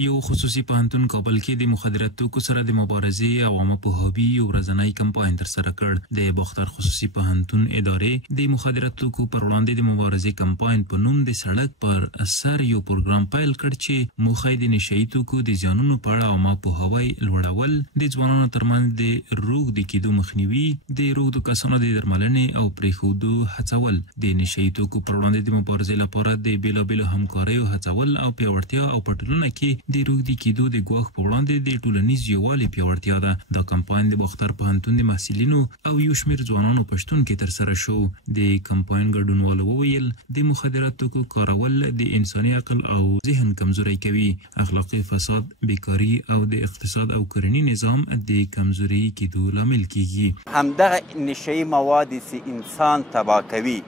یو خصوصي پوهنتون کابل کې د مخدرات توکو سره د مبارزې عوامه پوهاوي یو ورځنی کمپاین ترسره کړ. د باختر خصوصي پوهنتون ادارې د مخدرات توکو پر وړاندې د مبارزې کمپاین په نوم د سړک پر سر یو پروګرام پیل کړ چې موخه د نشهیي توکو د زیانونو په اړه عامه پوهاوی لوړول، د ځوانانو ترمنځ د روږ د کېدو مخنیوي، د روږدو کسانو د درملنې او پرېښودو هڅول، د نشهیي توکو پر وړاندې د مبارزې لپاره د بېلابېلو همکاریو هڅول او پیاوړتیا او په ټولنه کې د روږدي کېدو د ګواښ په وړاندې د ټولنیز یووالي پیاوړتیا ده. دا کمپاین د باختر پوهنتون د محصلینو او یو شمېر ځوانانو په شتون کې ترسره شو. د کمپاین ګډونوالو وویل د مخدرات توکو کارول د انساني عقل او ذهن کمزوری کوي، اخلاقي فساد، بیکاري او د اقتصاد او کورني نظام د کمزوري کېدو لامل کیږي. همدغه نشهیي مواد چې انسان تباه کوي،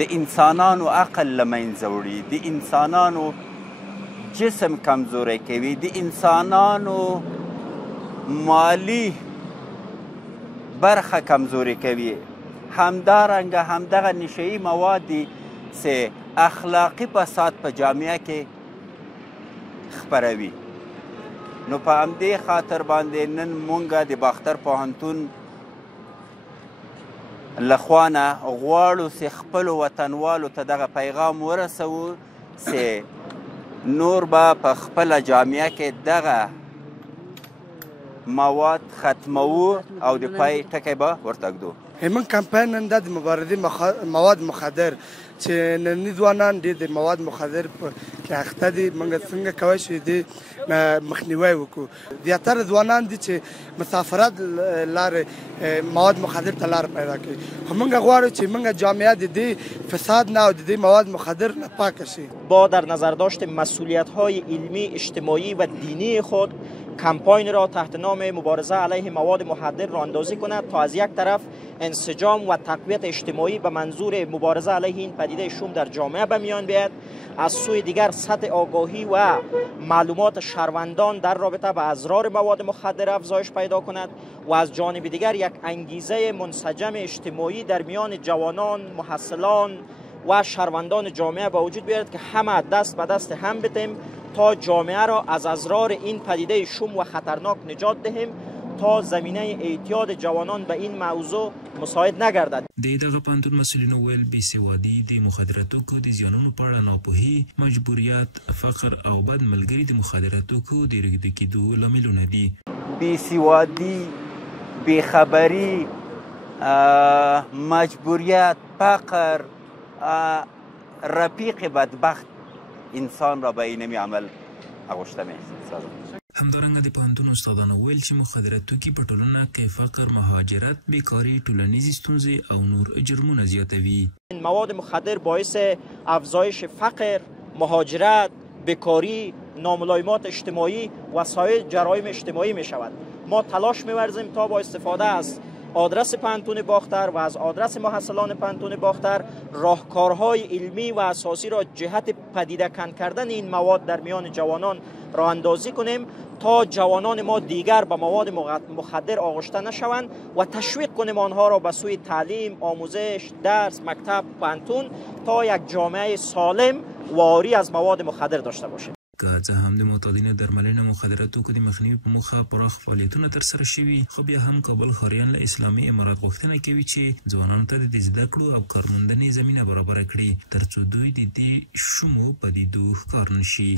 د انسانانو عقل له منځه وړي، د انسانانو جسم کمزوری کوي، د انسانانو مالی برخه کمزوری کوي. همدارنګه همدغه نشهیي مواد چې اخلاقي فساد په جامعه کې خپروي. نو په همدې خاطر باندې نن مونږ د باختر پوهنتون لخوا نه غواړو چې خپلو وطنوالو ته دغه پیغام ورسوو چې نور به په خپله جامعه کې دغه مواد ختموو او د پای ټکی به ورته ږدو. من کمپاین نن د مبارزې مواد مخدر چې ننني ځوانان ډېر د مواد مخدر کې اخته دي، موږ څنګه کولی شو د مخنیوی وکړو. زیاتره ځوانان دي چې مسافرت لارې مواد مخدر ته لار پیدا کوي. خو موږ غواړو چې موږ جامعه د دې فساد نه او د دې مواد مخدر نه پاک شي. با در نظر داشت مسئولیت‌های علمی، اجتماعی و دینی خود کمپاین را تحت نام مبارزه علیه مواد مخدر راه اندازی کند تا از یک طرف انسجام و تقویت اجتماعی به منظور مبارزه علیه این پدیده شوم در جامعه به میان بیاید، از سوی دیگر سطح آگاهی و معلومات شهروندان در رابطه با اضرار مواد مخدر افزایش پیدا کند و از جانب دیگر یک انگیزه منسجم اجتماعی در میان جوانان، محصلان و شهروندان جامعه به وجود بیارد که همه دست به دست هم بتیم تا جامعه را از اضرار این پدیده شوم و خطرناک نجات دهیم تا زمینه اعتیاد جوانان به این موضوع مساعد نگردد. د دغه پوهنتون مسؤلینو ویل بېسوادي د مخدرات توکو د زیانونو په اړه ناپوهي، مجبوریت، فقر او بد ملګري د مخدرات توکو د روږدي کېدو لاملونه دي. بېسوادي، بېخبري، مجبوریت، فقر، رفیق بدبخت انسان را به اینمی عمل اغوشته می‌سازد. همدارنګه د پوهنتون استادانو ویل چې مخدرات توکي په ټولنه کې فقر، مهاجرت، بیکاري، ټولنیزې ستونزې او نور جرمونه زیاتوي. مواد مخدر باعث افزایش فقر، مهاجرت، بیکاری، ناملایمات اجتماعی و سایر جرایم اجتماعی می شود. ما تلاش می‌ورزیم تا با استفاده از آدرس پوهنتون باختر و از آدرس محصلان پوهنتون باختر راهکارهای علمی و اساسی را جهت پدیده‌کن کردن این مواد در میان جوانان راه اندازی کنیم تا جوانان ما دیگر به مواد مخدر آغشته نشوند و تشویق کنیم آنها را به سوی تعلیم، آموزش، درس، مکتب، پوهنتون تا یک جامعه سالم و عاری از مواد مخدر داشته باشیم. که څه هم د معتادینو درملنې او مخدرات توکو د مخنیوي په موخه پراخ فعالیتونه ترسره شوي، خو بیا هم کابل ښاریان له اسلامي امارات غوښتنه کوي چې ځوانانو ته د زده کړو او کارموندنې زمینه برابره کړي تر څو دوی د دې شومو پدیدو ښکار نشي.